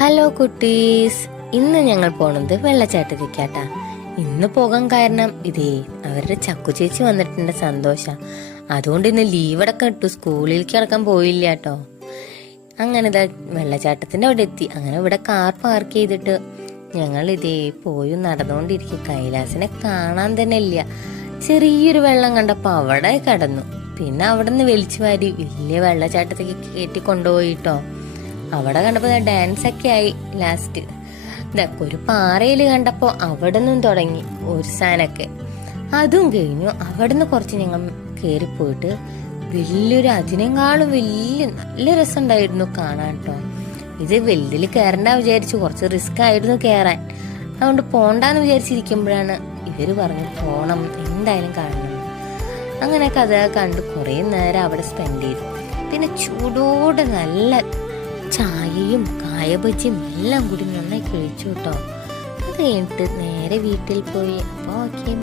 Hello കുട്ടീസ്, ഇന്ന് ഞങ്ങൾ പോണത് വെള്ളച്ചാട്ടത്തിലേക്കാട്ടാ. ഇന്ന് പോകാൻ കാരണം ഇതേ അവരുടെ ചക്കു ചേച്ചി വന്നിട്ടുണ്ട്, സന്തോഷ. അതുകൊണ്ട് ഇന്ന് ലീവ് അടക്കം ഇട്ടു, സ്കൂളിലേക്ക് അടക്കം പോയില്ല കേട്ടോ. അങ്ങനെ ഇതാ വെള്ളച്ചാട്ടത്തിന്റെ അവിടെ എത്തി. അങ്ങനെ ഇവിടെ കാർ പാർക്ക് ചെയ്തിട്ട് ഞങ്ങൾ ഇതേ പോയി നടന്നുകൊണ്ടിരിക്കും. കൈലാസിനെ കാണാൻ തന്നെ ഇല്ല. ചെറിയൊരു വെള്ളം കണ്ടപ്പോ അവിടെ കടന്നു. പിന്നെ അവിടെ നിന്ന് വലിച്ചു വാരി വലിയ വെള്ളച്ചാട്ടത്തേക്ക് കയറ്റി കൊണ്ടുപോയിട്ടോ. അവിടെ കണ്ടപ്പോ ഡാൻസ് ഒക്കെ ആയി. ലാസ്റ്റ് ഒരു പാറയിൽ കണ്ടപ്പോ അവിടെ നിന്നും തുടങ്ങി ഒരു സാനൊക്കെ. അതും കഴിഞ്ഞു. അവിടെ നിന്ന് കുറച്ച് ഞങ്ങൾ കയറിപ്പോയിട്ട് വലിയൊരു അതിനേക്കാളും നല്ല രസം ഉണ്ടായിരുന്നു കാണാൻ കേട്ടോ. ഇത് വലുതിൽ കയറണ്ട വിചാരിച്ചു, കുറച്ച് റിസ്ക് ആയിരുന്നു കയറാൻ. അതുകൊണ്ട് പോണ്ടാന്ന് വിചാരിച്ചിരിക്കുമ്പോഴാണ് ഇവര് പറഞ്ഞു പോണം, എന്തായാലും കാണണം. അങ്ങനെയൊക്കെ അത് കണ്ട് കുറെ നേരം അവിടെ സ്പെൻഡ് ചെയ്തു. പിന്നെ ചൂടോടെ നല്ല ചായയും കായബജിയും എല്ലാം കൂടി നന്നായി കഴിച്ചു കേട്ടോ. അത് കഴിഞ്ഞിട്ട് നേരെ വീട്ടിൽ പോയി. അപ്പോൾ ഓക്കെ.